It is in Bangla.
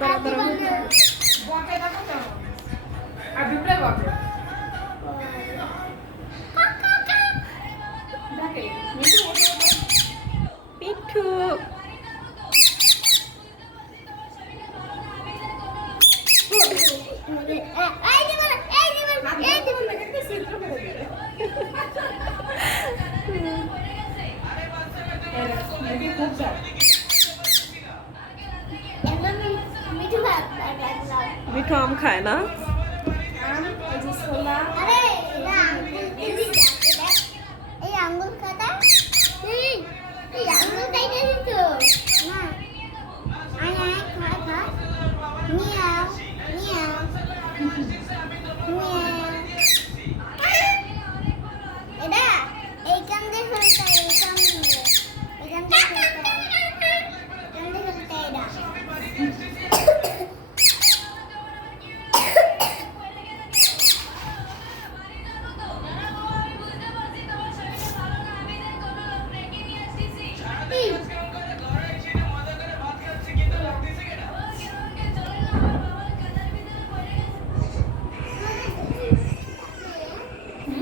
দাঁড়া দাঁড়া বকে দেখো কেমন আর দুটোই বকে দেখে মিঠু ওঠো পিঠু খুব চাপ মিঠু আম খায় না এই আঙ্গুল কাটা এই আঙ্গুল কাটা